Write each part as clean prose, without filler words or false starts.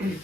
Boom.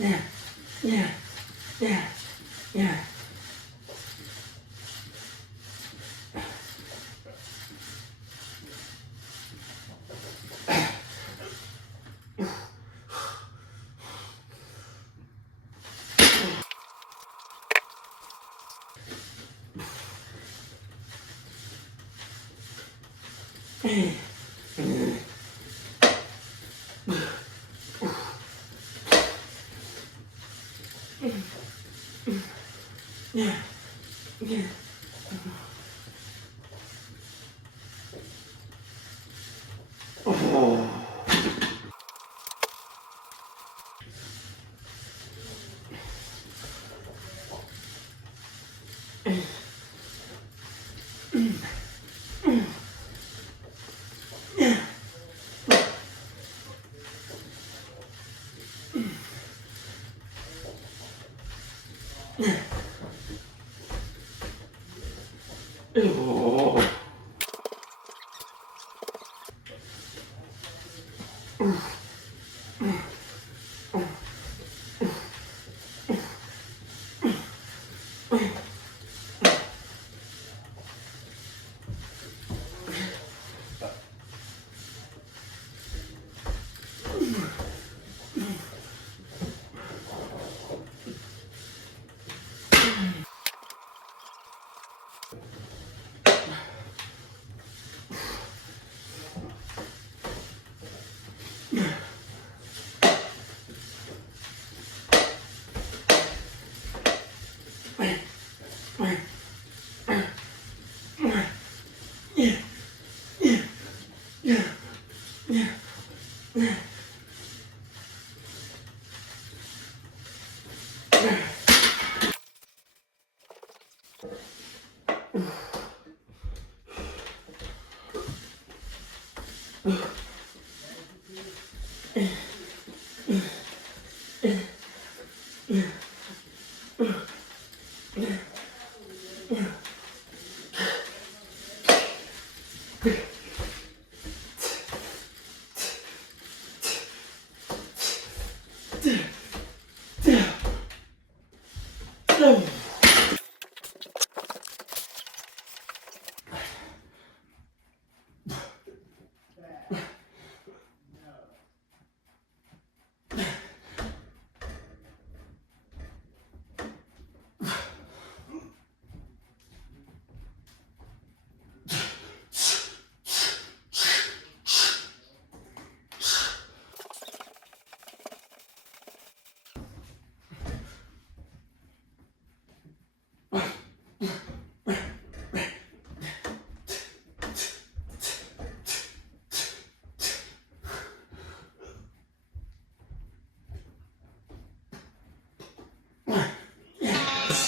Yeah, yeah, yeah, yeah.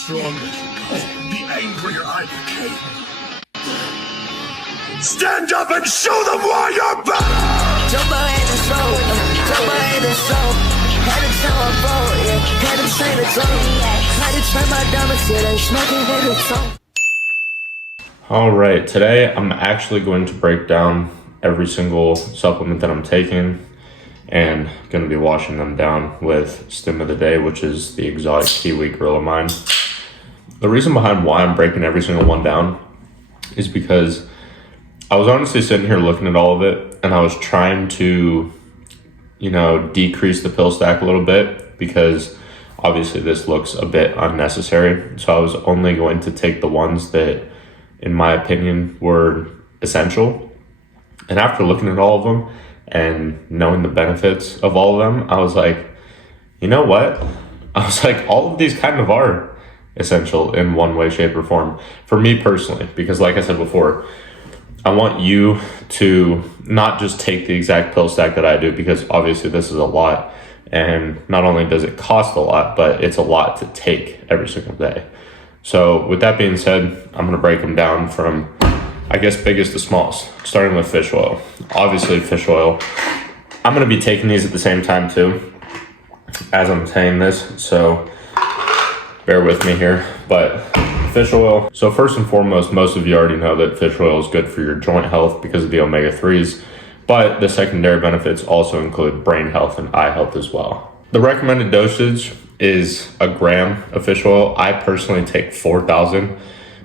Stronger, the angrier I became. Stand up and show them why you're better! Jump ahead and slow, jump ahead and slow. Had to tell my bro, yeah, had to say the tone. Had to turn my diamonds, yeah, they smoking hit the tone. Alright, today I'm actually going to break down every single supplement that I'm taking and going to be washing them down with Stim of the Day, which is the exotic kiwi gorilla mine. The reason behind why I'm breaking every single one down is because I was honestly sitting here looking at all of it and I was trying to, decrease the pill stack a little bit because obviously this looks a bit unnecessary. So I was only going to take the ones that, in my opinion, were essential. And after looking at all of them and knowing the benefits of all of them, I was like, you know what? I was like, all of these kind of are essential in one way, shape, or form for me personally, because like I said before, I want you to not just take the exact pill stack that I do, because obviously this is a lot, and not only does it cost a lot, but it's a lot to take every single day. So with that being said, I'm going to break them down from, I guess, biggest to smallest, starting with fish oil. Obviously fish oil, I'm going to be taking these at the same time too as I'm saying this, so bear with me here. But fish oil, so first and foremost, most of you already know that fish oil is good for your joint health because of the omega-3s, but the secondary benefits also include brain health and eye health as well. The recommended dosage is a gram of fish oil. I personally take 4,000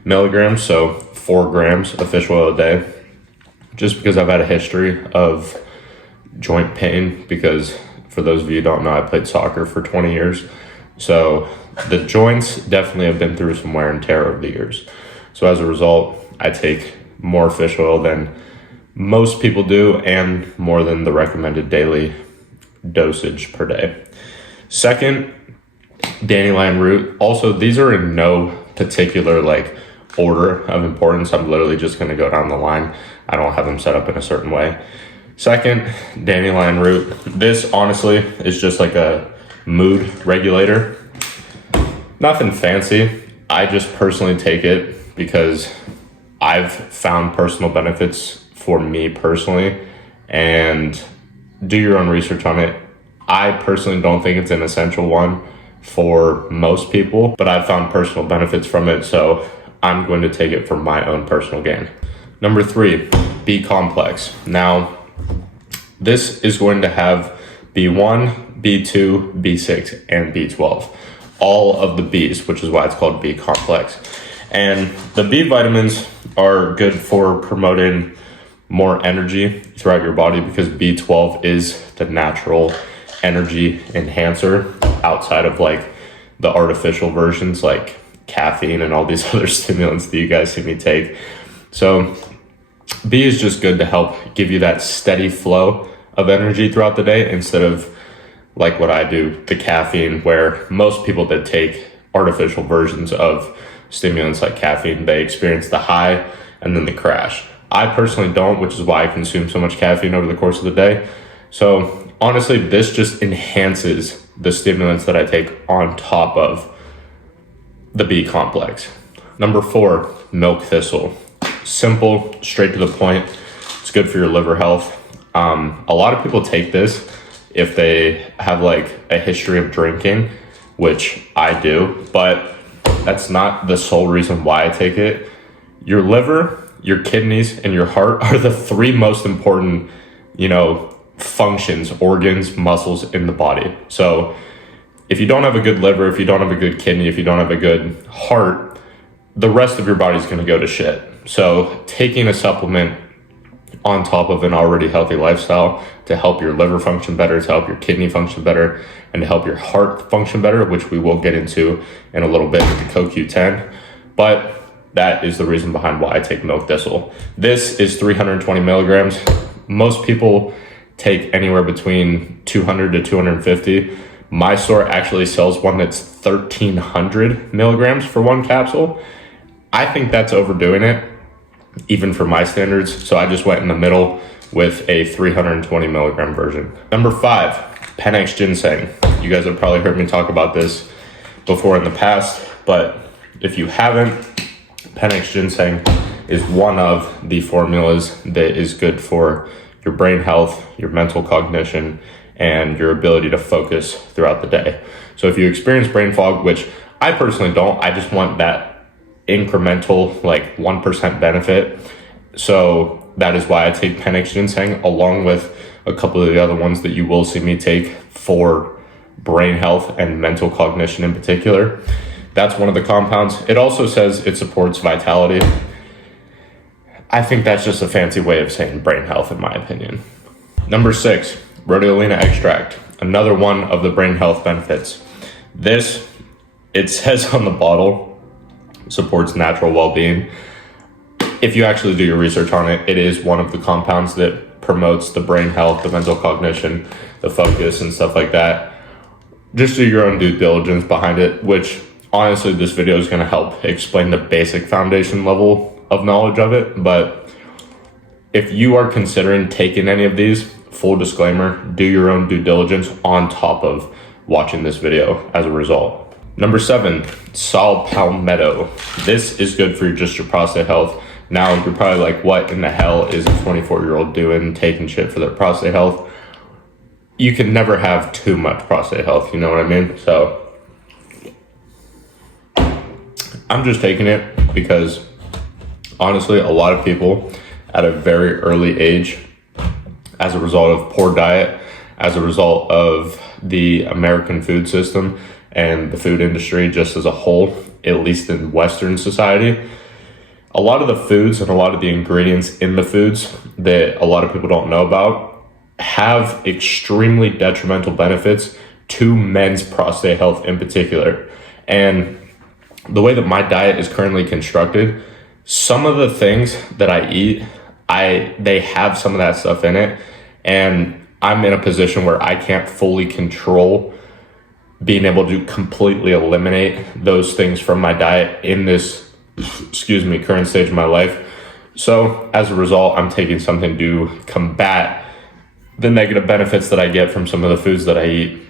milligrams, so 4 grams of fish oil a day, just because I've had a history of joint pain, because for those of you who don't know, I played soccer for 20 years. So the joints definitely have been through some wear and tear over the years. So as a result, I take more fish oil than most people do, and more than the recommended daily dosage per day. Second, dandelion root. Also, these are in no particular order of importance. I'm literally just going to go down the line. I don't have them set up in a certain way. Second, dandelion root. This honestly is just like a mood regulator. Nothing fancy. I just personally take it because I've found personal benefits for me personally, and do your own research on it. I personally don't think it's an essential one for most people, but I've found personal benefits from it, so I'm going to take it for my own personal gain. Number 3, B complex. Now, this is going to have B1, B2, B6, and B12. All of the Bs, which is why it's called B complex. And the B vitamins are good for promoting more energy throughout your body because B12 is the natural energy enhancer outside of the artificial versions like caffeine and all these other stimulants that you guys see me take. So B is just good to help give you that steady flow of energy throughout the day instead of like what I do, the caffeine, where most people that take artificial versions of stimulants like caffeine, they experience the high and then the crash. I personally don't, which is why I consume so much caffeine over the course of the day. So honestly, this just enhances the stimulants that I take on top of the B complex. Number 4, milk thistle. Simple, straight to the point. It's good for your liver health. A lot of people take this if they have a history of drinking, which I do, but that's not the sole reason why I take it. Your liver, your kidneys, and your heart are the 3 most important, functions, organs, muscles in the body. So if you don't have a good liver, if you don't have a good kidney, if you don't have a good heart, the rest of your body's going to go to shit. So taking a supplement on top of an already healthy lifestyle to help your liver function better, to help your kidney function better, and to help your heart function better, which we will get into in a little bit with the CoQ10. But that is the reason behind why I take milk thistle. This is 320 milligrams. Most people take anywhere between 200 to 250. My store actually sells one that's 1,300 milligrams for one capsule. I think that's overdoing it, even for my standards. So I just went in the middle with a 320 milligram version. Number 5, Panax ginseng. You guys have probably heard me talk about this before in the past, but if you haven't, Panax ginseng is one of the formulas that is good for your brain health, your mental cognition, and your ability to focus throughout the day. So if you experience brain fog, which I personally don't, I just want that incremental 1% benefit. So that is why I take Panax ginseng along with a couple of the other ones that you will see me take for brain health and mental cognition in particular. That's one of the compounds. It also says it supports vitality. I think that's just a fancy way of saying brain health, in my opinion. Number 6, rhodiola extract, another one of the brain health benefits. This, it says on the bottle, supports natural well-being. If you actually do your research on it, it is one of the compounds that promotes the brain health, the mental cognition, the focus, and stuff like that. Just do your own due diligence behind it, which honestly, this video is going to help explain the basic foundation level of knowledge of it. But if you are considering taking any of these, full disclaimer, do your own due diligence on top of watching this video as a result. Number 7, saw palmetto. This is good for just your prostate health. Now, you're probably like, what in the hell is a 24-year-old doing taking shit for their prostate health? You can never have too much prostate health, you know what I mean? So I'm just taking it because honestly, a lot of people at a very early age, as a result of poor diet, as a result of the American food system and the food industry just as a whole, at least in Western society, a lot of the foods and a lot of the ingredients in the foods that a lot of people don't know about have extremely detrimental benefits to men's prostate health in particular. And the way that my diet is currently constructed, some of the things that I eat they have some of that stuff in it, and I'm in a position where I can't fully control being able to completely eliminate those things from my diet in this, current stage of my life. So as a result, I'm taking something to combat the negative benefits that I get from some of the foods that I eat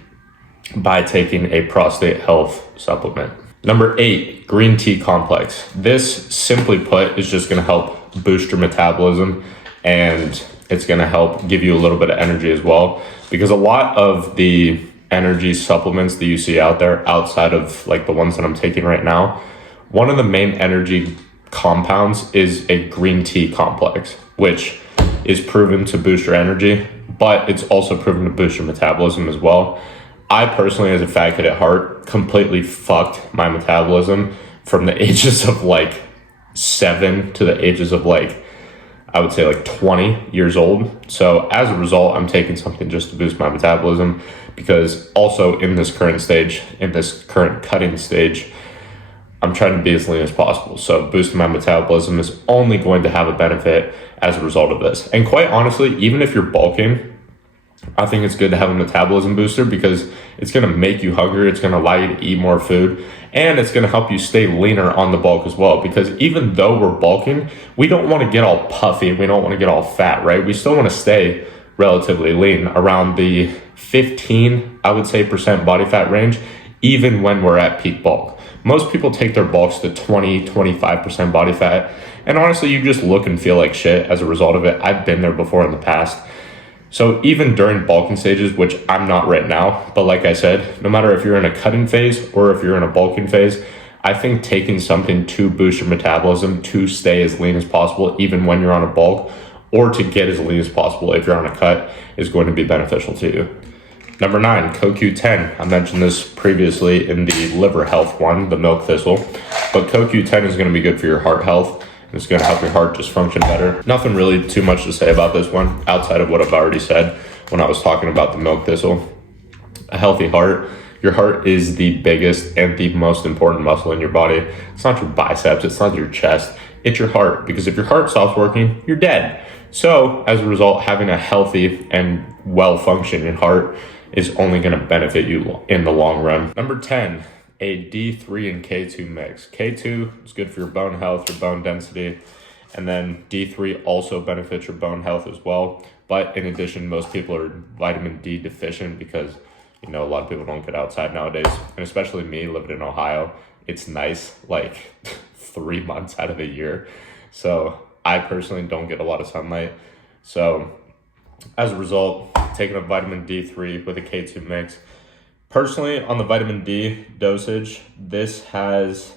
by taking a prostate health supplement. Number 8, green tea complex. This, simply put, is just going to help boost your metabolism, and it's going to help give you a little bit of energy as well, because a lot of the energy supplements that you see out there, outside of like the ones that I'm taking right now, one of the main energy compounds is a green tea complex, which is proven to boost your energy, but it's also proven to boost your metabolism as well. I personally, as a fat kid at heart, completely fucked my metabolism from the ages of like 7 to the ages of like, I would say like 20 years old. So as a result, I'm taking something just to boost my metabolism, because also in this current stage, in this current cutting stage, I'm trying to be as lean as possible. So boosting my metabolism is only going to have a benefit as a result of this. And quite honestly, even if you're bulking, I think it's good to have a metabolism booster, because it's going to make you hungrier. It's going to allow you to eat more food, and it's going to help you stay leaner on the bulk as well. Because even though we're bulking, we don't want to get all puffy. We don't want to get all fat, right? We still want to stay relatively lean, around the 15, I would say, % body fat range, even when we're at peak bulk. Most people take their bulks to 20, 25% body fat. And honestly, you just look and feel like shit as a result of it. I've been there before in the past. So even during bulking stages, which I'm not right now, but like I said, no matter if you're in a cutting phase or if you're in a bulking phase, I think taking something to boost your metabolism, to stay as lean as possible, even when you're on a bulk, or to get as lean as possible if you're on a cut, is going to be beneficial to you. Number 9, CoQ10. I mentioned this previously in the liver health one, the milk thistle, but CoQ10 is going to be good for your heart health. It's going to help your heart just function better. Nothing really too much to say about this one outside of what I've already said when I was talking about the milk thistle. A healthy heart. Your heart is the biggest and the most important muscle in your body. It's not your biceps. It's not your chest. It's your heart. Because if your heart stops working, you're dead. So as a result, having a healthy and well-functioning heart is only going to benefit you in the long run. Number 10. A D3 and K2 mix. K2 is good for your bone health, your bone density, and then D3 also benefits your bone health as well. But in addition, most people are vitamin D deficient because, a lot of people don't get outside nowadays, and especially me living in Ohio, it's nice like 3 months out of the year. So I personally don't get a lot of sunlight. So as a result, taking a vitamin D3 with a K2 mix. Personally, on the vitamin D dosage, this has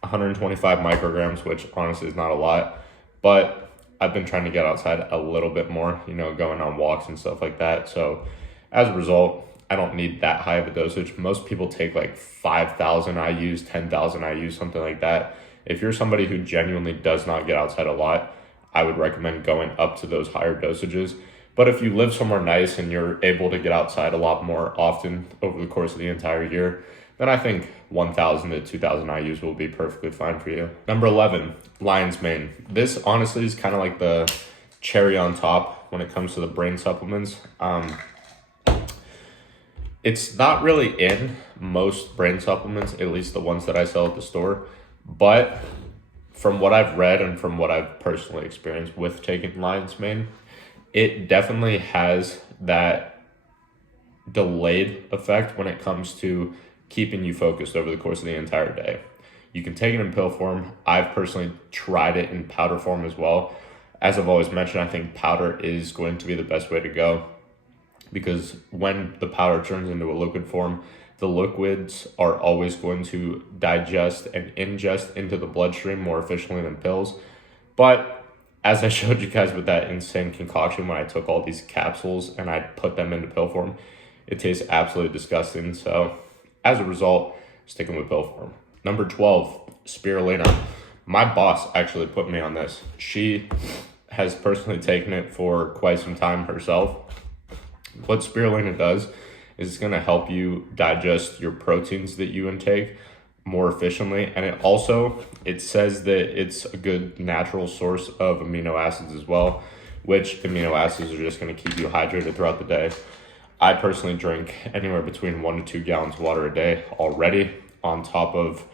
125 micrograms, which honestly is not a lot, but I've been trying to get outside a little bit more, going on walks and stuff like that. So as a result, I don't need that high of a dosage. Most people take like 5,000 IUs, 10,000 IUs, something like that. If you're somebody who genuinely does not get outside a lot, I would recommend going up to those higher dosages. But if you live somewhere nice and you're able to get outside a lot more often over the course of the entire year, then I think 1,000 to 2,000 IUs will be perfectly fine for you. Number 11, lion's mane. This honestly is kind of like the cherry on top when it comes to the brain supplements. It's not really in most brain supplements, at least the ones that I sell at the store. But from what I've read and from what I've personally experienced with taking lion's mane, it definitely has that delayed effect when it comes to keeping you focused over the course of the entire day. You can take it in pill form. I've personally tried it in powder form as well. As I've always mentioned, I think powder is going to be the best way to go, because when the powder turns into a liquid form, the liquids are always going to digest and ingest into the bloodstream more efficiently than pills. But as I showed you guys with that insane concoction when I took all these capsules and I put them into pill form, it tastes absolutely disgusting. So as a result, sticking with pill form. Number 12, spirulina. My boss actually put me on this. She has personally taken it for quite some time herself. What spirulina does is it's going to help you digest your proteins that you intake more efficiently. And it says that it's a good natural source of amino acids as well, which amino acids are just going to keep you hydrated throughout the day. I personally drink anywhere between 1 to 2 gallons of water a day already, on top of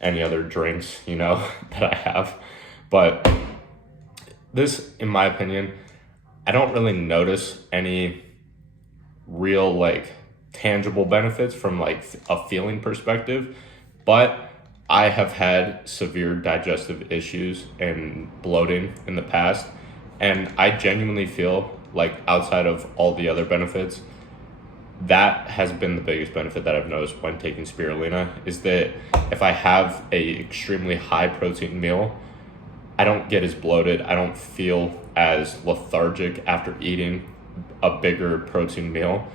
any other drinks, that I have. But this, in my opinion, I don't really notice any real tangible benefits from a feeling perspective, but I have had severe digestive issues and bloating in the past, and I genuinely feel like outside of all the other benefits, that has been the biggest benefit that I've noticed when taking spirulina, is that if I have a extremely high protein meal, I don't get as bloated. I don't feel as lethargic after eating a bigger protein meal.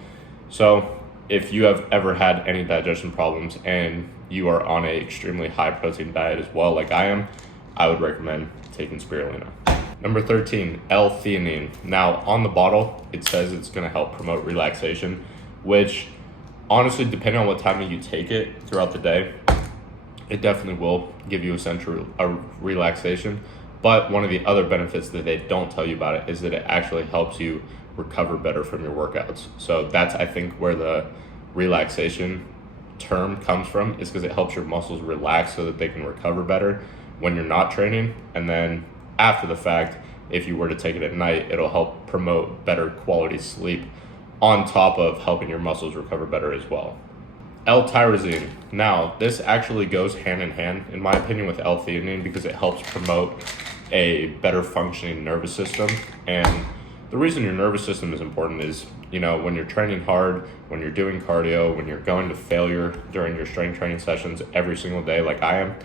So if you have ever had any digestion problems and you are on a extremely high protein diet as well, like I am, I would recommend taking spirulina. Number 13, L-theanine. Now on the bottle, it says it's gonna help promote relaxation, which honestly, depending on what time you take it throughout the day, it definitely will give you a relaxation. But one of the other benefits that they don't tell you about it is that it actually helps you recover better from your workouts. So that's, I think, where the relaxation term comes from, is because it helps your muscles relax so that they can recover better when you're not training. And then after the fact, if you were to take it at night, it'll help promote better quality sleep on top of helping your muscles recover better as well. L-tyrosine. Now, this actually goes hand in hand, in my opinion, with L-theanine, because it helps promote a better functioning nervous system. And the reason your nervous system is important is, when you're training hard, when you're doing cardio, when you're going to failure during your strength training sessions every single day, like I am,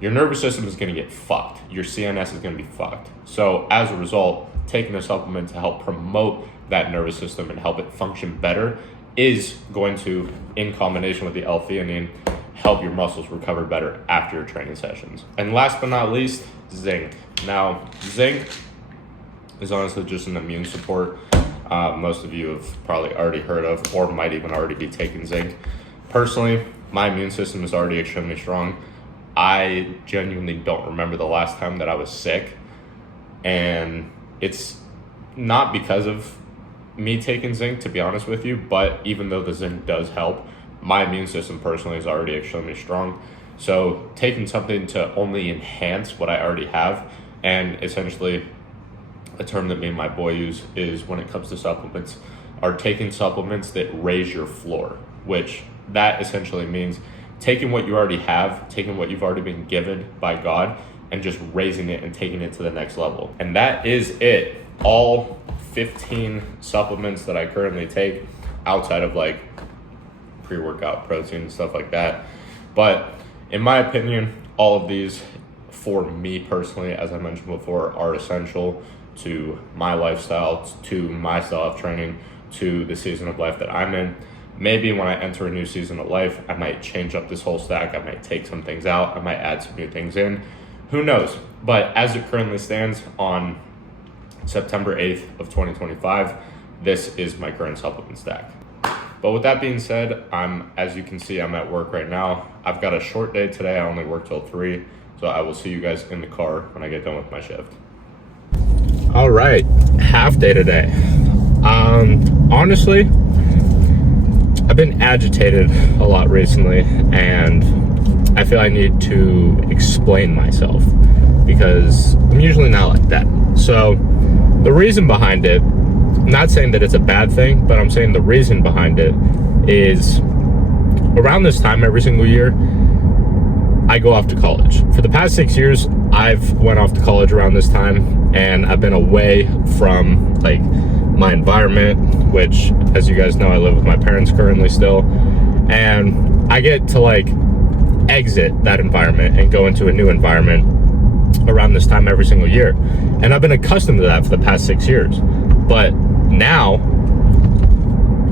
your nervous system is going to get fucked. Your CNS is going to be fucked. So as a result, taking a supplement to help promote that nervous system and help it function better is going to, in combination with the L-theanine, help your muscles recover better after your training sessions. And last but not least, zinc. Now, zinc is honestly just an immune support. Most of you have probably already heard of, or might even already be taking zinc. Personally, my immune system is already extremely strong. I genuinely don't remember the last time that I was sick, and it's not because of me taking zinc, to be honest with you, but even though the zinc does help, my immune system personally is already extremely strong. So taking something to only enhance what I already have, and essentially a term that me and my boy use is, when it comes to supplements, are taking supplements that raise your floor, which that essentially means taking what you already have, taking what you've already been given by God, and just raising it and taking it to the next level. And that is it. All 15 supplements that I currently take, outside of pre-workout protein and stuff like that. But in my opinion, all of these, for me personally, as I mentioned before, are essential to my lifestyle, to my style of training, to the season of life that I'm in. Maybe when I enter a new season of life, I might change up this whole stack. I might take some things out. I might add some new things in. Who knows? But as it currently stands on September 8th of 2025, this is my current supplement stack. But with that being said, as you can see, I'm at work right now. I've got a short day today. I only work till 3, so I will see you guys in the car when I get done with my shift. All right, half day today. Honestly, I've been agitated a lot recently, and I feel I need to explain myself because I'm usually not like that. So the reason behind it, I'm not saying that it's a bad thing, but I'm saying the reason behind it is around this time every single year, I go off to college. For the past 6 years, I've went off to college around this time, and I've been away from my environment, which, as you guys know, I live with my parents currently still, and I get to exit that environment and go into a new environment around this time every single year. And I've been accustomed to that for the past 6 years. But now,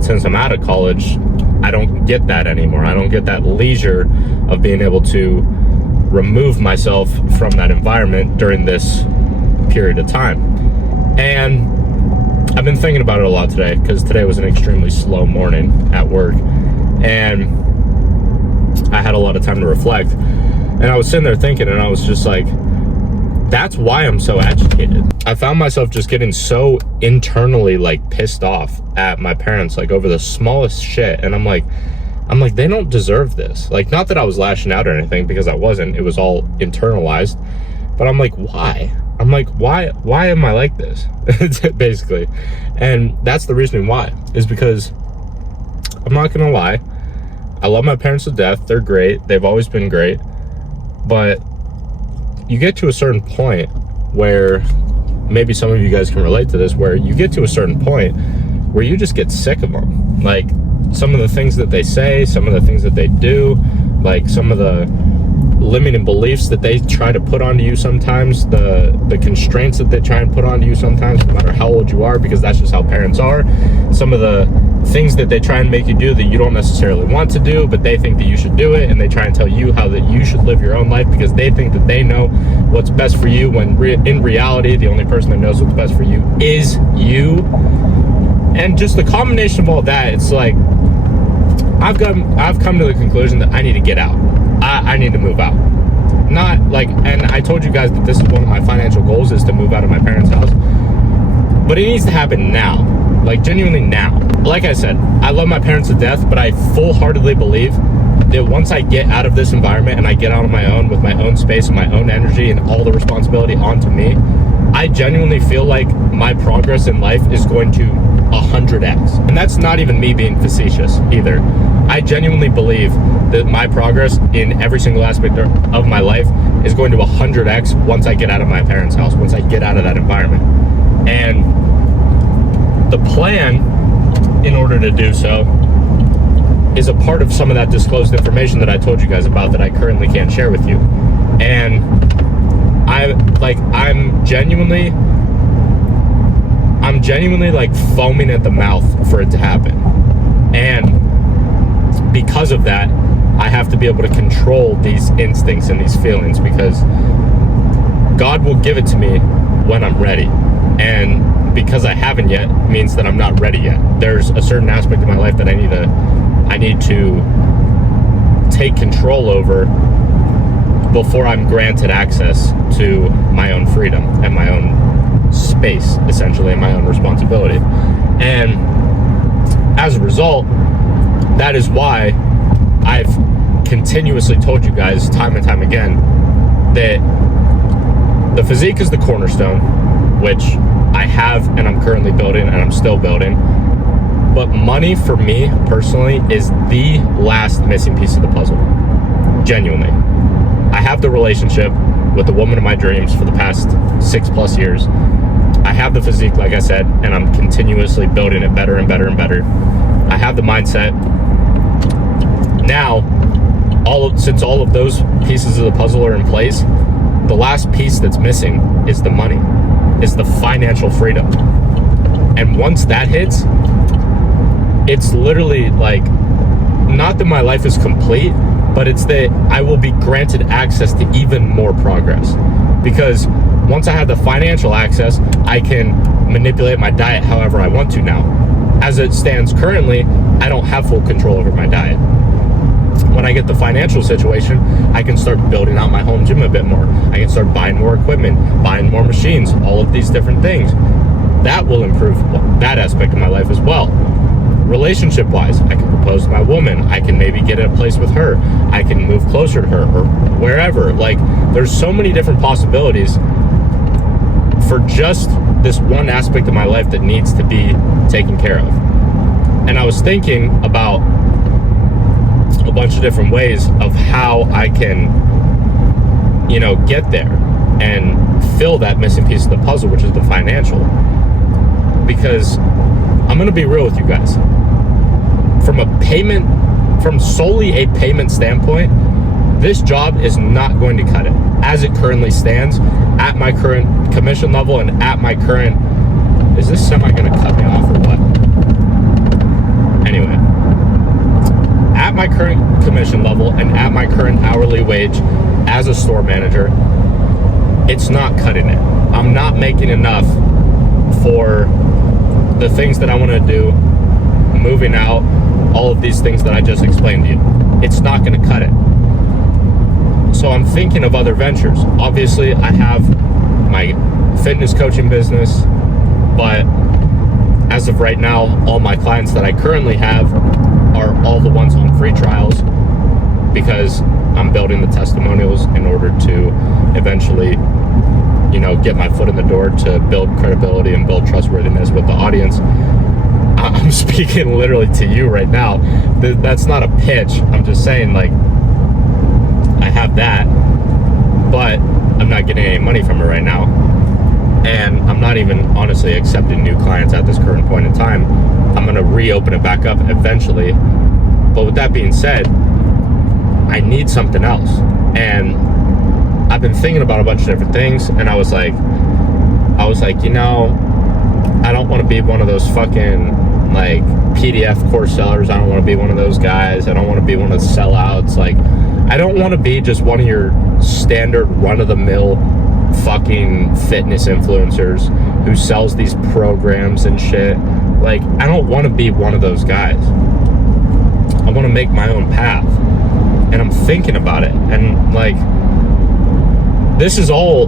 since I'm out of college, I don't get that anymore. I don't get that leisure of being able to remove myself from that environment during this period of time. And I've been thinking about it a lot today, because today was an extremely slow morning at work. And I had a lot of time to reflect. And I was sitting there thinking, and I was just like, that's why I'm so agitated. I found myself just getting so internally like pissed off at my parents, like over the smallest shit. And I'm like, they don't deserve this. Like, not that I was lashing out or anything, because I wasn't. It was all internalized. But I'm like, why? I'm like, why am I like this? Basically. And that's the reasoning why, is because I'm not gonna lie, I love my parents to death. They're great. They've always been great. But you get to a certain point where, maybe some of you guys can relate to this, where you get to a certain point where you just get sick of them. Like, some of the things that they say, some of the things that they do, like some of the limiting beliefs that they try to put onto you sometimes, the constraints that they try and put onto you sometimes, no matter how old you are, because that's just how parents are. Some of the things that they try and make you do that you don't necessarily want to do, but they think that you should do it, and they try and tell you how that you should live your own life because they think that they know what's best for you, when in reality, the only person that knows what's best for you is you. And just the combination of all that, it's like, I've come to the conclusion that I need to get out. I need to move out. Not like, and I told you guys that this is one of my financial goals, is to move out of my parents' house. But it needs to happen now. Like, genuinely now. Like I said, I love my parents to death, but I full-heartedly believe that once I get out of this environment and I get out on my own with my own space and my own energy and all the responsibility onto me, I genuinely feel like my progress in life is going to 100x. And that's not even me being facetious either. I genuinely believe that my progress in every single aspect of my life is going to 100x once I get out of my parents' house, once I get out of that environment. And the plan in order to do so is a part of some of that disclosed information that I told you guys about that I currently can't share with you. And I'm genuinely like foaming at the mouth for it to happen. And because of that, I have to be able to control these instincts and these feelings, because God will give it to me when I'm ready. And because I haven't yet means that I'm not ready yet. There's a certain aspect of my life that I need to take control over before I'm granted access to my own freedom and my own space, essentially, and my own responsibility. And as a result, that is why I've continuously told you guys time and time again that the physique is the cornerstone, which I have and I'm currently building and I'm still building. But money, for me personally, is the last missing piece of the puzzle. Genuinely. I have the relationship with the woman of my dreams for the past 6+ years. I have the physique, like I said, and I'm continuously building it better and better and better. I have the mindset. Now, since all of those pieces of the puzzle are in place, the last piece that's missing is the money, is the financial freedom. And once that hits, it's literally like, not that my life is complete, but it's that I will be granted access to even more progress. Because once I have the financial access, I can manipulate my diet however I want to now. As it stands currently, I don't have full control over my diet. When I get the financial situation, I can start building out my home gym a bit more. I can start buying more equipment, buying more machines, all of these different things. That will improve that aspect of my life as well. Relationship wise, I can propose to my woman, I can maybe get in a place with her, I can move closer to her or wherever. Like, there's so many different possibilities for just this one aspect of my life that needs to be taken care of. And I was thinking about a bunch of different ways of how I can, get there and fill that missing piece of the puzzle, which is the financial. Because I'm going to be real with you guys. From solely a payment standpoint, this job is not going to cut it. As it currently stands, at my current commission level and at my current... Is this semi going to cut me off or what? Anyway. At my current commission level and at my current hourly wage as a store manager, it's not cutting it. I'm not making enough for the things that I want to do, moving out, all of these things that I just explained to you. it's not going to cut it. So I'm thinking of other ventures. Obviously, I have my fitness coaching business, but as of right now, all my clients that I currently have are all the ones on free trials, because I'm building the testimonials in order to eventually, you know, get my foot in the door to build credibility and build trustworthiness with the audience. I'm speaking literally to you right now. That's not a pitch. I'm just saying, like, I have that, but I'm not getting any money from it right now. And I'm not even honestly accepting new clients at this current point in time. I'm going to reopen it back up eventually. But with that being said, I need something else. And I've been thinking about a bunch of different things, and I was like, you know, I don't want to be one of those fucking like PDF course sellers. I don't want to be one of those guys. I don't want to be one of the sellouts. Like, I don't want to be just one of your standard run-of-the-mill fucking fitness influencers who sells these programs and shit. Like, I don't want to be one of those guys. I want to make my own path, and I'm thinking about it, and like, this is all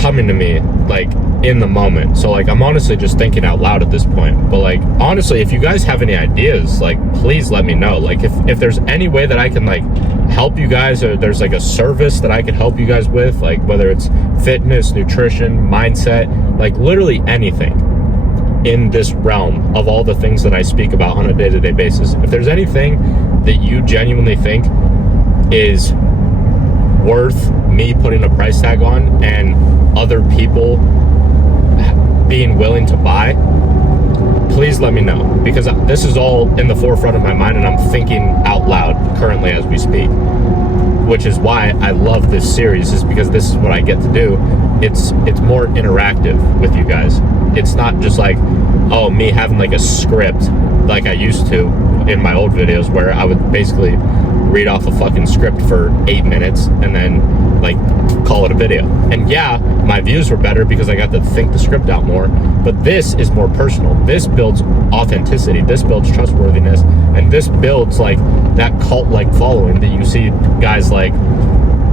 coming to me like in the moment. So like, I'm honestly just thinking out loud at this point. But like, honestly, if you guys have any ideas, like, please let me know. Like, if there's any way that I can like help you guys, or there's like a service that I could help you guys with, like whether it's fitness, nutrition, mindset, like literally anything in this realm of all the things that I speak about on a day-to-day basis. If there's anything that you genuinely think is worth me putting a price tag on and other people being willing to buy, please let me know, because this is all in the forefront of my mind, and I'm thinking out loud currently as we speak, which is why I love this series, is because this is what I get to do. It's more interactive with you guys. It's not just like, oh, me having like a script like I used to in my old videos, where I would basically read off a fucking script for 8 minutes and then like call it a video. And yeah, my views were better because I got to think the script out more, but this is more personal. This builds authenticity, this builds trustworthiness, and this builds like that cult-like following that you see guys like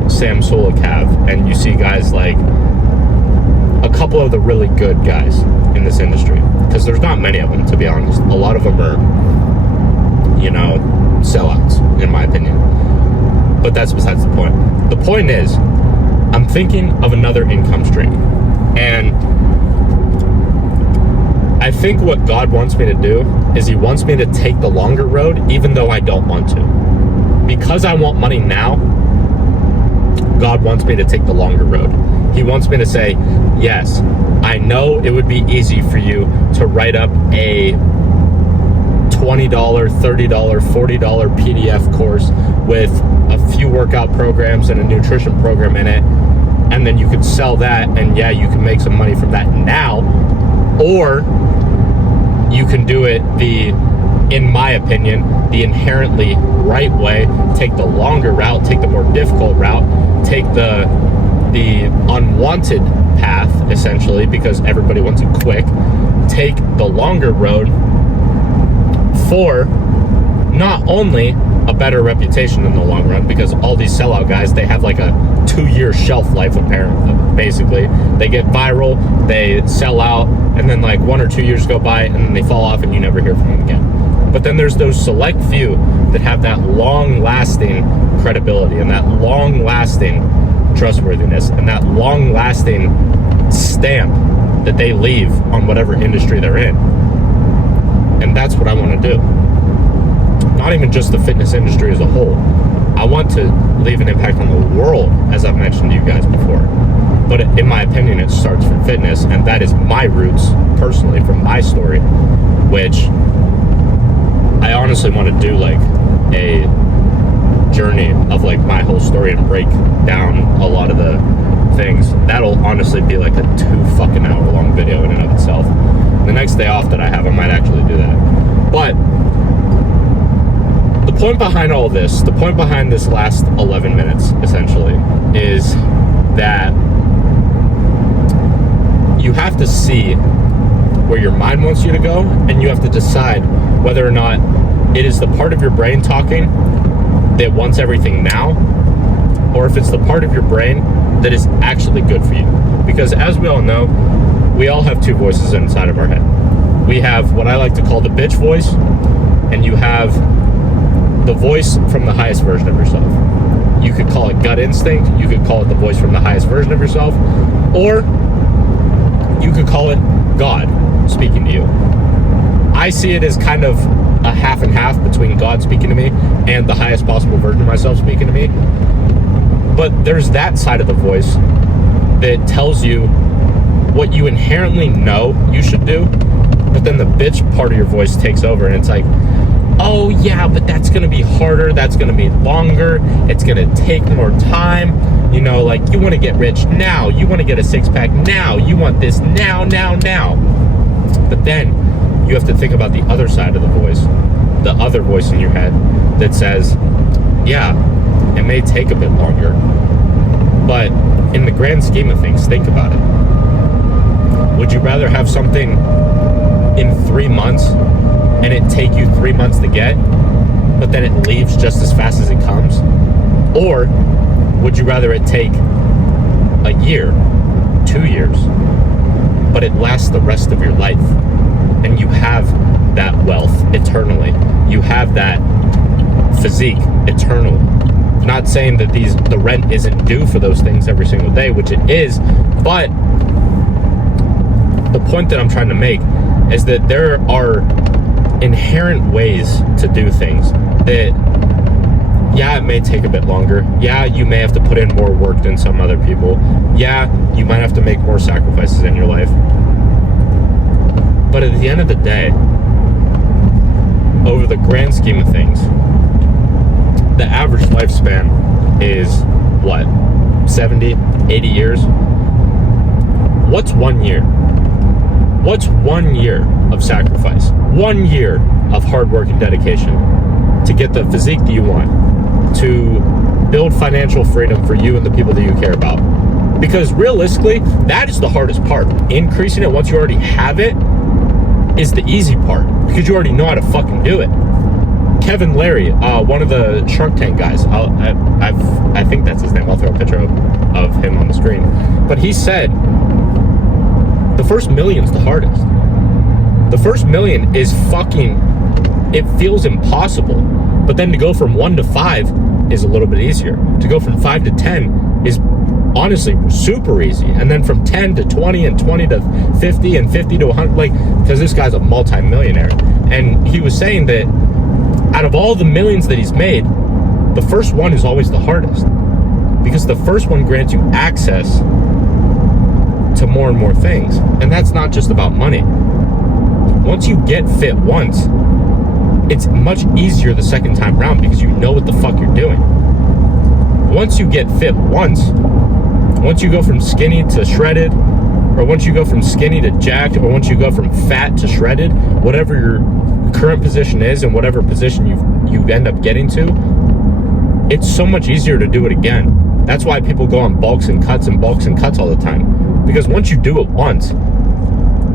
Sam Sulekav, and you see guys like a couple of the really good guys in this industry, because there's not many of them, to be honest. A lot of them are, you know, sellouts, in my opinion. But that's besides the point. The point is, I'm thinking of another income stream. And I think what God wants me to do is he wants me to take the longer road, even though I don't want to. Because I want money now, God wants me to take the longer road. He wants me to say, yes, I know it would be easy for you to write up a $20, $30, $40 PDF course with a few workout programs and a nutrition program in it, and then you could sell that, and yeah, you can make some money from that now. Or you can do it in my opinion, the inherently right way, take the longer route, take the more difficult route, take the unwanted path, essentially, because everybody wants it quick, take the longer road for not only a better reputation in the long run, because all these sellout guys, they have like a 2-year shelf life, apparently. Basically, they get viral, they sell out, and then like 1 or 2 years go by, and then they fall off and you never hear from them again. But then there's those select few that have that long-lasting credibility, and that long-lasting trustworthiness, and that long-lasting stamp that they leave on whatever industry they're in. And that's what I want to do. Not even just the fitness industry as a whole. I want to leave an impact on the world, as I've mentioned to you guys before. But in my opinion, it starts from fitness, and that is my roots, personally, from my story, which I honestly want to do like a journey of like my whole story and break down a lot of the things. That'll honestly be like a 2 fucking hour long video in and of itself. The next day off that I have, I might actually do that. But the point behind all this, the point behind this last 11 minutes, essentially, is that you have to see where your mind wants you to go, and you have to decide whether or not it is the part of your brain talking that wants everything now, or if it's the part of your brain that is actually good for you. Because as we all know, we all have two voices inside of our head. We have what I like to call the bitch voice, and you have the voice from the highest version of yourself. You could call it gut instinct, you could call it the voice from the highest version of yourself, or you could call it God speaking to you. I see it as kind of a half and half between God speaking to me and the highest possible version of myself speaking to me. But there's that side of the voice that tells you what you inherently know you should do, but then the bitch part of your voice takes over, and it's like, oh yeah, but that's gonna be harder, that's gonna be longer, it's gonna take more time, you know, like, you want to get rich now, you want to get a six-pack now, you want this now. But then you have to think about the other side of the voice, the other voice in your head that says, yeah, it may take a bit longer, but in the grand scheme of things, think about it. Would you rather have something in 3 months and it take you 3 months to get, but then it leaves just as fast as it comes? Or would you rather it take a year, 2 years, but it lasts the rest of your life, and you have that wealth eternally, you have that physique eternally? Not saying that the rent isn't due for those things every single day, which it is, but the point that I'm trying to make is that there are inherent ways to do things that, yeah, it may take a bit longer. Yeah, you may have to put in more work than some other people. Yeah, you might have to make more sacrifices in your life. But at the end of the day, over the grand scheme of things, the average lifespan is what, 70, 80 years? What's 1 year? What's 1 year of sacrifice? 1 year of hard work and dedication to get the physique that you want, to build financial freedom for you and the people that you care about. Because realistically, that is the hardest part. Increasing it once you already have it is the easy part, because you already know how to fucking do it. Kevin Larry, one of the Shark Tank guys, I think that's his name. I'll throw a picture of him on the screen. But he said, the first million's the hardest. The first million is fucking, it feels impossible. But then to go from 1 to 5 is a little bit easier. To go from 5 to 10 is honestly super easy. And then from 10 to 20 and 20 to 50 and 50 to 100, like, because this guy's a multi-millionaire. And he was saying that out of all the millions that he's made, the first one is always the hardest, because the first one grants you access to more and more things. And that's not just about money. Once you get fit once, it's much easier the second time around, because you know what the fuck you're doing. Once you get fit once you go from skinny to shredded, or once you go from skinny to jacked, or once you go from fat to shredded, whatever your current position is and whatever position you end up getting to, it's so much easier to do it again. That's why people go on bulks and cuts all the time, because once you do it once,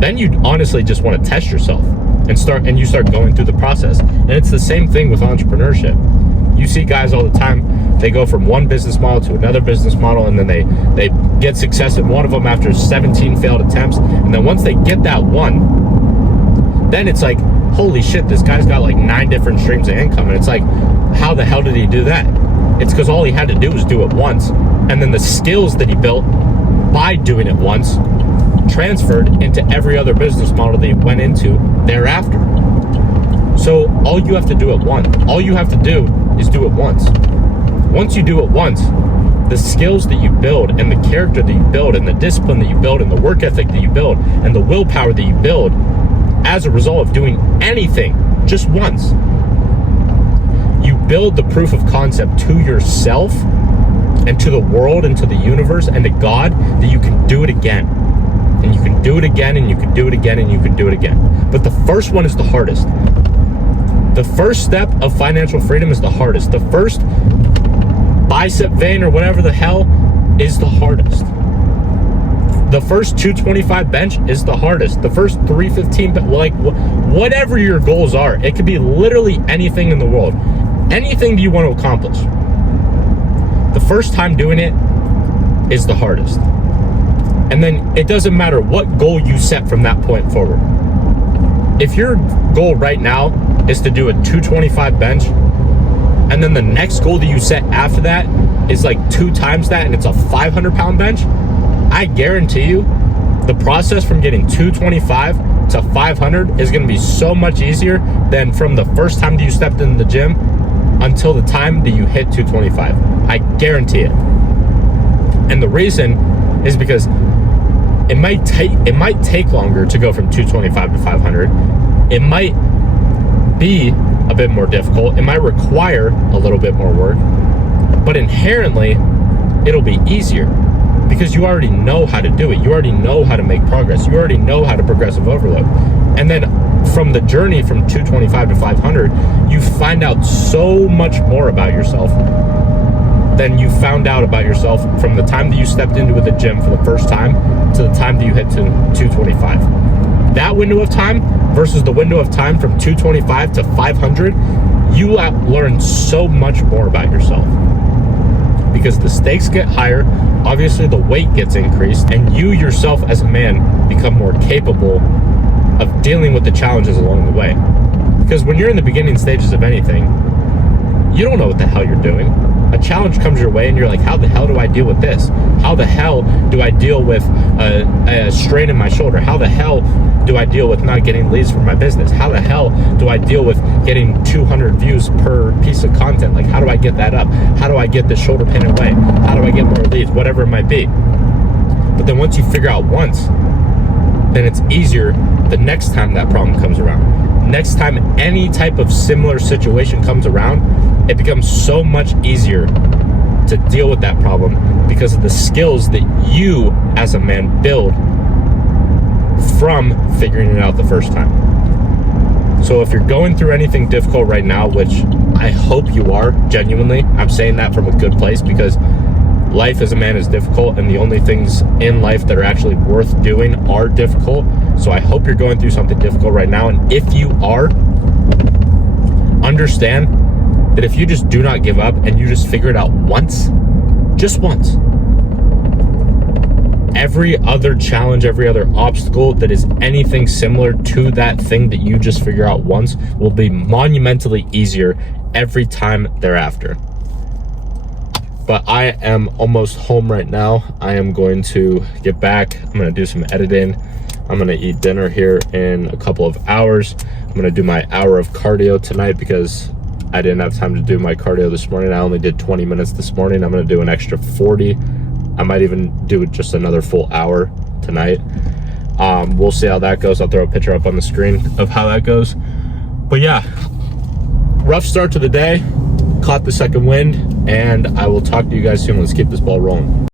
then you honestly just want to test yourself and you start going through the process. And it's the same thing with entrepreneurship. You see guys all the time, they go from one business model to another business model, and then they get success in one of them after 17 failed attempts, and then once they get that one, then it's like, holy shit, this guy's got like 9 different streams of income. And it's like, how the hell did he do that? It's because all he had to do was do it once, and then the skills that he built by doing it once transferred into every other business model that he went into thereafter. So all you have to do is do it once. Once you do it once, the skills that you build and the character that you build and the discipline that you build and the work ethic that you build and the willpower that you build as a result of doing anything just once, you build the proof of concept to yourself and to the world and to the universe and to God that you can do it again. And you can do it again, and you can do it again, and you can do it again. But the first one is the hardest. The first step of financial freedom is the hardest. The first bicep vein or whatever the hell is the hardest. The first 225 bench is the hardest. The first 315, like whatever your goals are, it could be literally anything in the world. anything that you want to accomplish, the first time doing it is the hardest. And then it doesn't matter what goal you set from that point forward. If your goal right now is to do a 225 bench, and then the next goal that you set after that is like 2 times that, and it's a 500 pound bench, I guarantee you the process from getting 225 to 500 is going to be so much easier than from the first time that you stepped in the gym until the time that you hit 225. I guarantee it. And the reason is because it might take longer to go from 225 to 500. It might be a bit more difficult. It might require a little bit more work, but inherently it'll be easier because you already know how to do it. You already know how to make progress. You already know how to progressive overload. And then from the journey from 225 to 500, you find out so much more about yourself than you found out about yourself from the time that you stepped into the gym for the first time to the time that you hit to 225. That window of time versus the window of time from 225 to 500, you learn so much more about yourself because the stakes get higher, obviously the weight gets increased, and you yourself as a man become more capable of dealing with the challenges along the way. Because when you're in the beginning stages of anything, you don't know what the hell you're doing. A challenge comes your way and you're like, how the hell do I deal with this? How the hell do I deal with a strain in my shoulder? How the hell do I deal with not getting leads for my business? How the hell do I deal with getting 200 views per piece of content? Like, how do I get that up? How do I get the shoulder pain away? How do I get more leads? Whatever it might be. But then once you figure out once, then it's easier the next time that problem comes around. Next time any type of similar situation comes around, it becomes so much easier to deal with that problem because of the skills that you as a man build from figuring it out the first time. So if you're going through anything difficult right now, which I hope you are, genuinely, I'm saying that from a good place because life as a man is difficult and the only things in life that are actually worth doing are difficult. So I hope you're going through something difficult right now. And if you are, understand that if you just do not give up and you just figure it out once, just once, every other challenge, every other obstacle that is anything similar to that thing that you just figure out once will be monumentally easier every time thereafter. But I am almost home right now. I am going to get back. I'm going to do some editing. I'm going to eat dinner here in a couple of hours. I'm going to do my hour of cardio tonight because I didn't have time to do my cardio this morning. I only did 20 minutes this morning. I'm going to do an extra 40. I might even do just another full hour tonight. We'll see how that goes. I'll throw a picture up on the screen of how that goes. But yeah, rough start to the day. Caught the second wind, and I will talk to you guys soon. Let's keep this ball rolling.